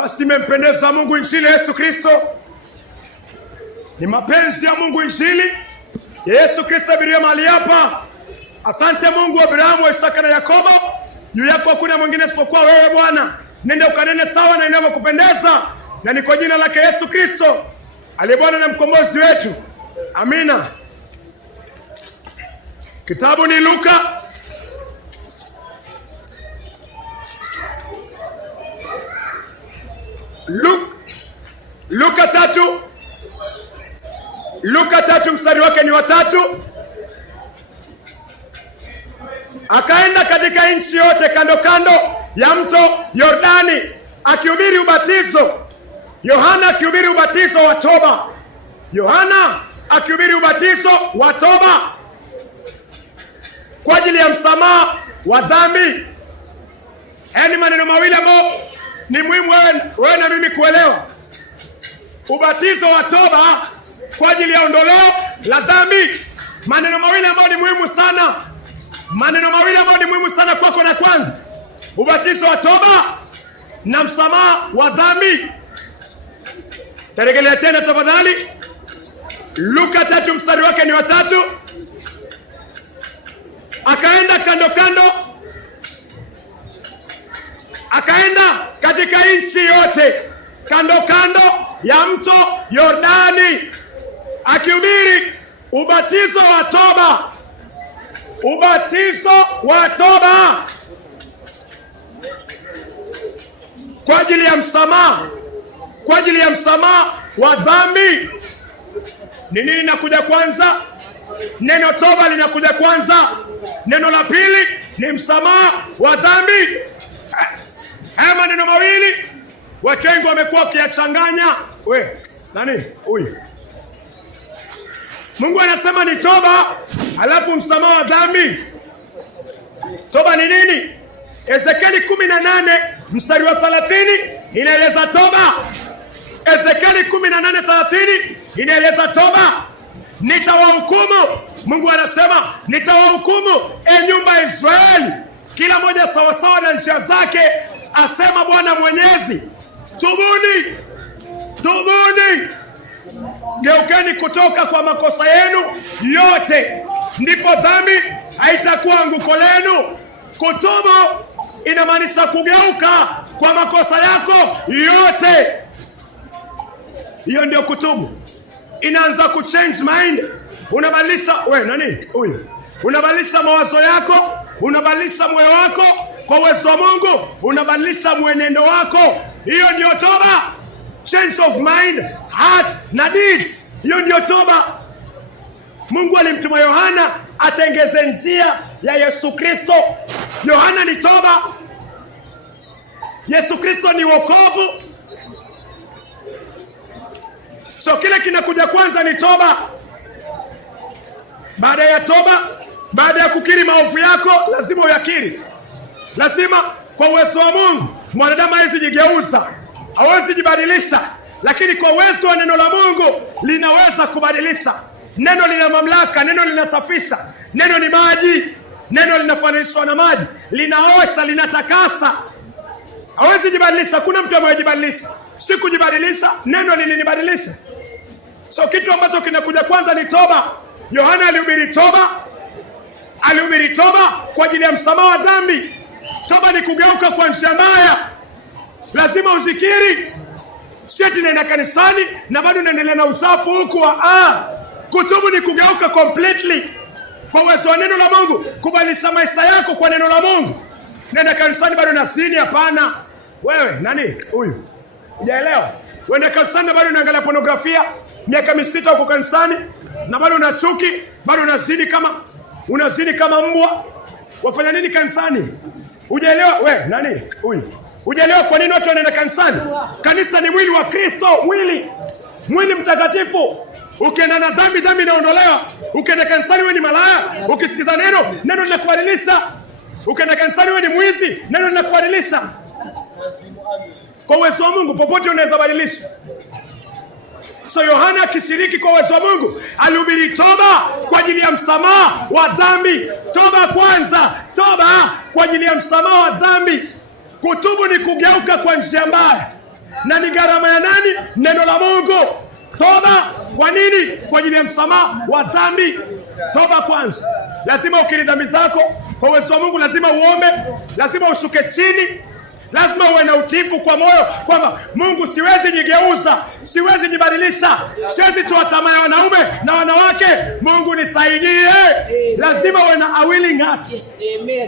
Basi imempendeza Mungu injili ya Yesu Kristo. Ni mapenzi ya Mungu injili ya Yesu Kristo abiria mahali hapa. Asante Mungu wa Abrahamu, wa Isaka na Yakobo. Juu yako hakuna mwingine isipokuwa wewe Bwana. Nenda ukanene sawa na inavyokupendeza, na ni kwa jina lake Yesu Kristo aliye Bwana na mkombozi wetu. Amina. Kitabu ni Luka. Luka 3 mstari wake ni wa 3. Akaenda katika nchi yote kando kando ya mto Yordani akihubiri ubatizo. Yohana akihubiri ubatizo wa toba. Yohana akihubiri ubatizo wa toba kwa ajili ya msamaha wa dhambi. Ni maneno mawili ambayo ni muhimu wewe na mimi kuelewa. Ubatizo wa toba kwa ajili ya ondoleo la dhambi. Maneno mawili ambayo ni muhimu sana. Maneno mawili ambayo ni muhimu sana kwako na kwangu. Ubatizo wa toba na msamaha wa dhambi. Tarejelea tena tafadhali. Luka 3 mstari wake ni wa 3. Akaenda katika nchi yote kando kando ya mto Yordani akihubiri ubatizo wa toba. Ubatizo wa toba kwa ajili ya msamaha, kwa ajili ya msamaha wa dhambi. Ni nini linakuja kwanza? Neno toba linakuja kwanza. Neno la pili ni msamaha wa dhambi. Haya maneno mawili watu wengi wamekuwa wakiyachanganya. Nani huyu? Mungu anasema ni toba, alafu msamaha wa dhambi. Toba ni nini? Ezekieli 18 mstari wa 30 inaeleza toba. Ezekieli 18:30 inaeleza toba. Nitawahukumu, Mungu anasema nitawahukumu nyumba ya Israeli, kila moja sawasawa na njia zake, asema Bwana Mwenyezi. Tubuni, tubuni, geukeni kutoka kwa makosa yenu yote, ndipo dhambi haitakuwa anguko lenu. Kutubu inamaanisha kugeuka kwa makosa yako yote. Hiyo ndio kutubu. Inaanza kuchange mind. Unabadilisha unabadilisha mawazo yako, unabadilisha moyo wako kwa uwezo wa Mungu, unabadilisha mwenendo wako. Hiyo ndio toba. Change of mind, heart na deeds. Hiyo ndio toba. Mungu alimtuma Yohana atengeze njia ya Yesu Kristo. Yohana ni toba. Yesu Kristo ni wokovu. So kile kinakuja kwanza ni toba. Baada ya toba, baada ya kukiri maovu yako, lazima uyakiri. Lazima kwa uwezo wa Mungu. Mwanadamu hawezi jigeuza, hawezi jibadilisha, lakini kwa uwezo wa neno la Mungu linaweza kubadilisha. Neno lina mamlaka, neno linasafisha. Neno ni maji, neno linafananishwa na maji, linaosha, linatakasa. Hawezi jibadilisha, kuna mtu amejibadilisha. Si kujibadilisha, neno lilinibadilisha. So kitu ambacho kinakuja kwanza ni toba. Yohana alihubiri toba. Alihubiri toba kwa ajili ya msamaha wa dhambi. Toba ni kugeuka kwa njia mbaya. Lazima uzikiri. Sieti nenda kanisani na bado unaendelea na usafu huku. Kutubu ni kugeuka completely kwa uwezo wa neno la Mungu, kubadilisha maisha yako kwa neno la Mungu. Nenda kanisani bado unasini, hapana. Wewe nani huyu? Hujaelewa? Wenda kanisani bado unaangalia pornografia, miaka 6 huko kanisani, na bado unachuki, bado unazini kama mbwa. Wafanya nini kanisani? Hujaelewa? Wewe nani huyu? Hujaelewa kwa nini watu wanaenda kanisani? Kanisa ni mwili wa Kristo, mwili mtakatifu. Ukienda na dhambi, dhambi inaondolewa. Ukienda kanisani wewe ni malaya, ukisikiza neno linakubadilisha. Ukienda kanisani wewe ni mwizi, neno linakubadilisha. Kwa uwezo wa Mungu popote unaweza badilisha. So Yohana akishiriki kwa uwezo wa Mungu alihubiri toba kwa ajili ya msamaha wa dhambi. Toba kwanza, toba kwa ajili ya msamaha wa dhambi. Kutubu ni kugeuka kwa njia mbaya. na ni gharama ya nani? Neno la Mungu. Toba kwa nini? Kwa ajili ya msamaha wa dhambi. Toba kwanza, lazima ukiri dhambi zako kwa uwezo wa Mungu, lazima uombe, lazima ushuke chini, lazima uwe na utiifu kwa moyo kwamba Mungu, siwezi jigeuza, siwezi jibadilisha, siwezi toa tamaa ya wanaume na wanawake, Mungu nisaidie. Lazima uwe na a willing heart.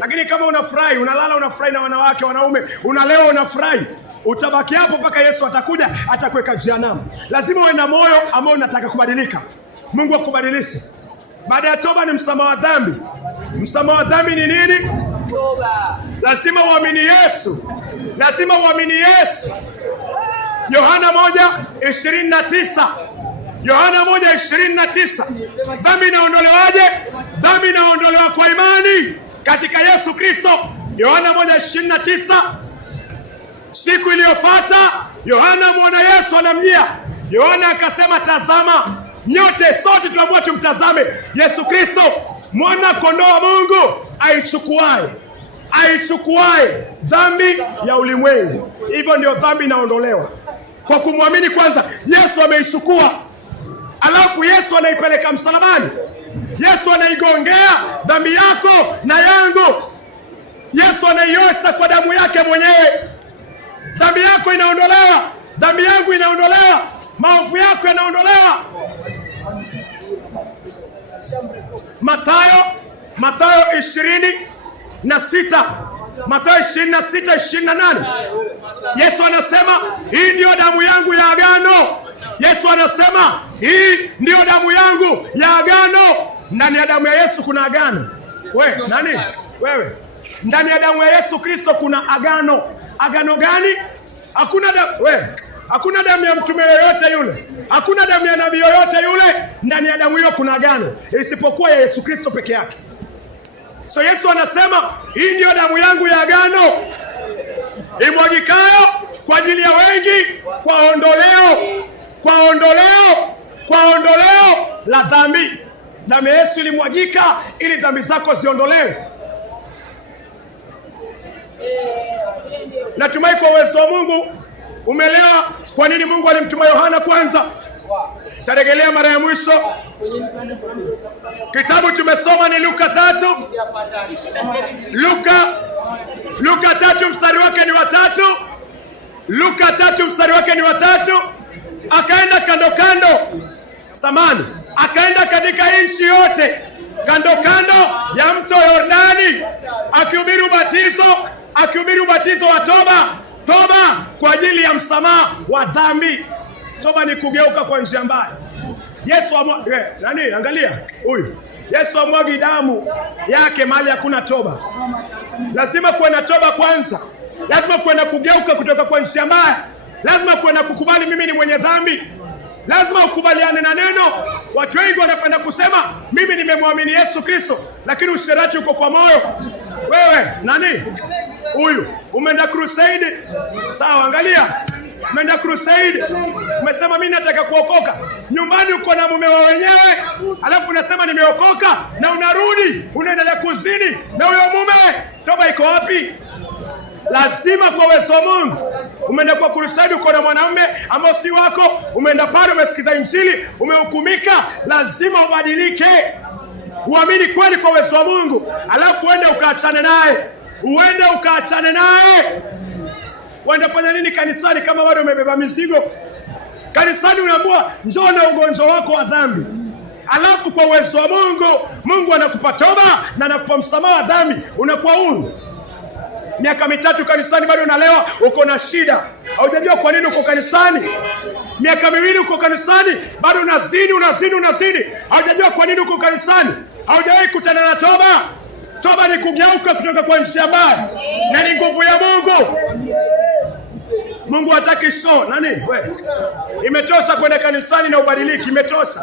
Lakini kama unafurahi, unalala unafurahi na wanawake, wanaume, unalewa unafurahi, utabaki hapo mpaka Yesu atakuja atakuweka jehanamu. Lazima uwe na moyo ambao unataka kubadilika, Mungu akubadilishe. Baada ya toba ni msamaha wa dhambi. Msamaha wa dhambi ni nini? Toba. Lazima uamini Yesu. Lazima uamini Yesu. Yohana 1:29. Yohana 1:29. Dhambi inaondolewaje? Dhambi inaondolewa kwa imani katika Yesu Kristo. Yohana 1:29. Siku iliyofuata Yohana muona Yesu anamjia. Yohana akasema, tazama, nyote sote tunaambiwa tumtazame Yesu Kristo, mwana kondoo wa Mungu aichukuae dhambi ya ulimwengu. Hivyo ndio dhambi inaondolewa kwa kumwamini kwanza. Yesu ameichukua, alafu Yesu anaipeleka msalabani. Yesu anaigongea dhambi yako na yangu. Yesu anaiosha kwa damu yake mwenyewe. Dhambi yako inaondolewa, dhambi yangu inaondolewa, maovu yako yanaondolewa. Mathayo 26, Mathayo 26:28. Yesu anasema, hii ndio damu yangu ya agano. Yesu anasema, hii ndio damu yangu ya agano. Ndani ya damu ya Yesu kuna agano. Wewe, ndani ya damu ya Yesu Kristo kuna agano. Agano gani? Hakuna damu ya mtume yoyote yule, hakuna damu ya nabii yoyote yule. Ndani ya damu hiyo kuna agano, isipokuwa ya Yesu Kristo peke yake. So Yesu anasema, hii ndio damu yangu ya agano, imwagikayo kwa ajili ya wengi kwa ondoleo la dhambi. Damu ya Yesu ilimwagika ili dhambi zako ziondolewe. Natumai kwa uwezo wa Mungu umeelewa kwa nini Mungu alimtuma Yohana kwanza. Tarejelea mara ya mwisho. Kitabu tumesoma ni Luka 3. Luka 3 mstari wake ni 3. Luka 3 mstari wake ni 3. Akaenda akaenda katika nchi yote kando ya mto Yordani, akihubiri ubatizo wa toba kwa ajili ya msamaha wa dhambi. Toba ni kugeuka kwa njia mbaya. Angalia huyu Yesu amwagi damu yake mahali hakuna toba. Lazima kuwe na toba kwanza, lazima kuwe na kugeuka kutoka kwa njia mbaya, lazima kuwe na kukubali mimi ni mwenye dhambi, lazima ukubaliane na neno. Watu wengi wanapenda kusema mimi nimemwamini Yesu Kristo, lakini usherati uko kwa moyo. Wewe huyu umeenda crusade, sawa? Angalia, umeenda crusade, umesema mimi nataka kuokoka. Nyumbani uko na mume wa wenyewe, alafu unasema nimeokoka, na unarudi unaendelea kuzini na huyo mume. Toba iko wapi? Lazima kwa uwezo wa Mungu. Umeenda kwa crusade, uko na mwanamume ambao si wako, umeenda pale, umesikiza Injili, umehukumika. Lazima ubadilike, uamini kweli kwa uwezo wa Mungu, alafu uende ukaachane naye. Waenda fanya nini kanisani kama bado umebeba mizigo? Kanisani unaambiwa njoo na ugonjwa wako wa dhambi, alafu kwa uwezo wa Mungu anakupa toba na anakupa msamaha wa dhambi, unakuwa huru. Miaka 3 kanisani bado unalewa, uko na shida, haujajua kwa nini uko kanisani. Miaka 2 uko kanisani bado unazini, haujajua kwa nini uko kanisani. Haujawahi kutana na toba. Toba ni kugeuka kutoka kwa njia mbaya, na ni nguvu ya Mungu. Mungu hataki imetosha kwenda kanisani na ubadiliki, imetosha.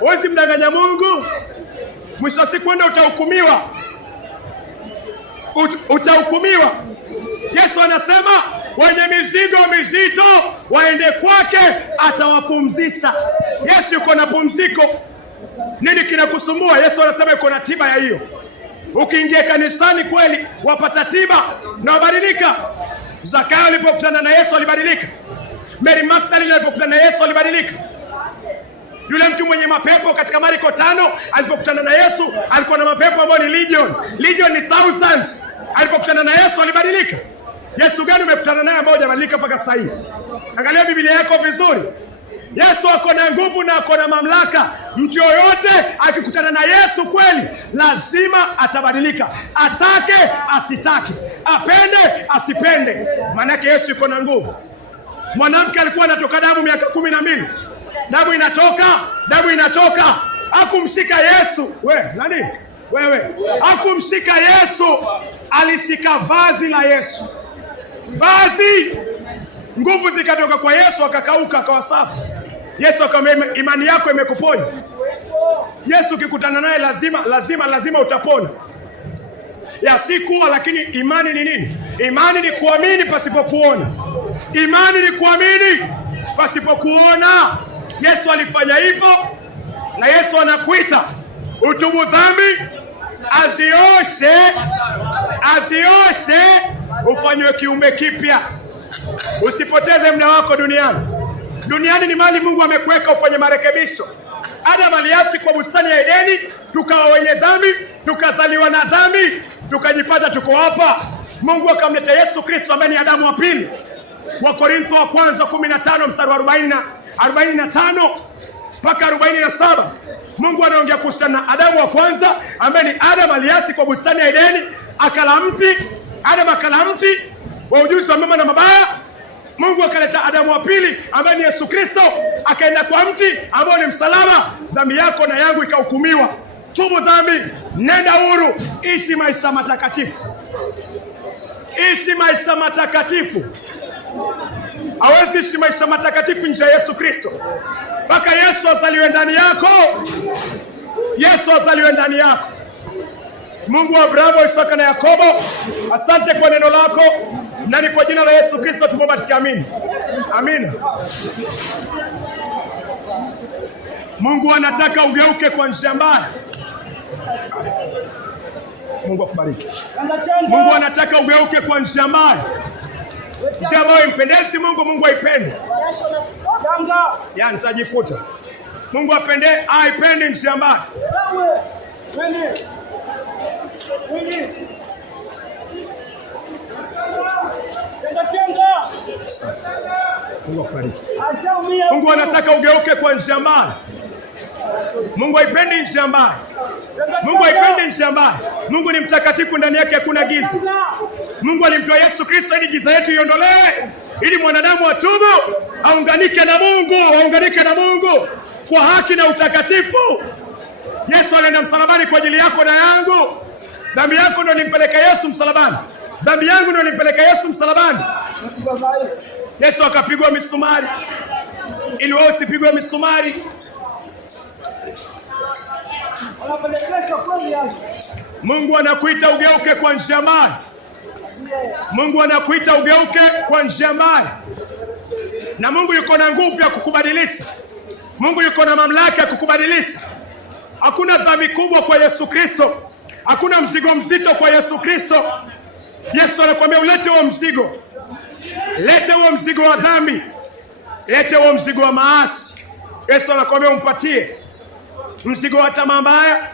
Huwezi mdanganya Mungu. Mwisho siku kwenda utahukumiwa. Yesu anasema wenye mizigo mizito waende kwake, atawapumzisha. Yesu yuko na pumziko. Nini kinakusumbua? Yesu anasema yuko na tiba ya hiyo. Ukiingia kanisani kweli wapata tiba na wabadilika. Zakayo alipokutana na Yesu alibadilika. Mary Magdalene alipokutana na Yesu alibadilika. Yule mtu mwenye mapepo katika Marko 5 alipokutana na Yesu alikuwa na mapepo ambayo ni legion. Legion ni thousands. Alipokutana na Yesu alibadilika. Yesu gani umekutana naye ambao hujabadilika mpaka sasa hivi? Angalia Biblia yako vizuri. Yesu ako na nguvu na ako na mamlaka. Mtu yoyote akikutana na Yesu kweli lazima atabadilika. Atake asitake, apende asipende. Maana yake Yesu yuko na nguvu. Mwanamke alikuwa anatoka damu miaka 12. Damu inatoka. Hakumshika Yesu. Wewe. Hakumshika Yesu. Alishika vazi la Yesu. Vazi. Nguvu zikatoka kwa Yesu, akakauka, akawa safi. Yesu akamwambia imani yako imekuponya. Yesu ukikutana naye lazima utapona. Ya si kuwa, lakini imani ni nini? Imani ni kuamini pasipokuona. Imani ni kuamini pasipokuona. Yesu alifanya hivyo, na Yesu anakuita utubu dhambi, azioshe, ufanywe kiumbe kipya. Usipoteze muda wako duniani. Duniani ni mali Mungu amekuweka ufanye marekebisho. Adam aliasi kwa bustani ya Edeni, tukawa wenye dhambi, tukazaliwa na dhambi, tukajipata tuko hapa. Mungu akamleta Yesu Kristo ambaye ni Adamu wa pili. Wakorintho wa kwanza 15 mstari wa 45 mpaka 47. Mungu anaongea kuhusiana na Adamu wa kwanza ambaye ni Adam aliasi kwa bustani ya Edeni, akala mti. Adam akala mti wa ujuzi wa mema na mabaya. Mungu akaleta Adamu wa pili ambaye ni Yesu Kristo, akaenda kwa mti ambao ni msalaba. Dhambi yako na yangu ikahukumiwa. Tubu dhambi, nenda huru, ishi maisha matakatifu. Ishi maisha matakatifu. Hawezi ishi maisha matakatifu nje ya Yesu Kristo. Mpaka Yesu azaliwe ndani yako. Mungu wa Abrahamu, Isaka na Yakobo, asante kwa neno lako, na ni kwa jina la Yesu Kristo tumeomba tukiamini. Amina. Mungu anataka ugeuke kwa njia mbaya. Mungu akubariki. Mungu anataka ugeuke kwa njia mbaya. Njia ambayo impendezi Mungu, Mungu haipende. Nitajifuta. Mungu haipende njia mbaya. Mungu anataka ugeuke kwa njia mbaya. Mungu haipendi njia mbaya. Mungu ni mtakatifu, ndani yake hakuna giza. Mungu alimtoa Yesu Kristo ili giza yetu iondolewe, ili mwanadamu atubu, aunganike na Mungu kwa haki na utakatifu. Yesu alienda msalabani kwa ajili yako na yangu. Dhambi yako ndio ilimpeleka Yesu msalabani. Dhambi yangu ndio ilimpeleka Yesu msalabani. Yesu akapigwa misumari ili wewe usipigwe misumari. Mungu anakuita ugeuke kwa njia mbaya. Na Mungu yuko na nguvu ya kukubadilisha. Mungu yuko na mamlaka ya kukubadilisha. Hakuna dhambi kubwa kwa Yesu Kristo. Hakuna mzigo mzito kwa Yesu Kristo. Yesu anakuambia ulete huo mzigo. Lete huo mzigo wa dhambi. Lete huo mzigo wa maasi. Yesu anakuambia umpatie mzigo wa tamaa mbaya,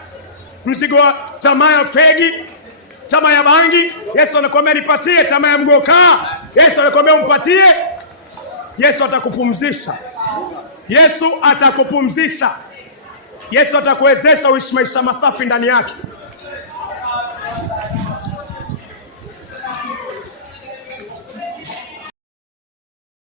mzigo wa tamaa ya fegi, tamaa ya bangi. Yesu anakuambia nipatie tamaa ya mgokaa. Yesu anakuambia umpatie. Yesu atakupumzisha. Yesu atakuwezesha uishi maisha masafi ndani yake.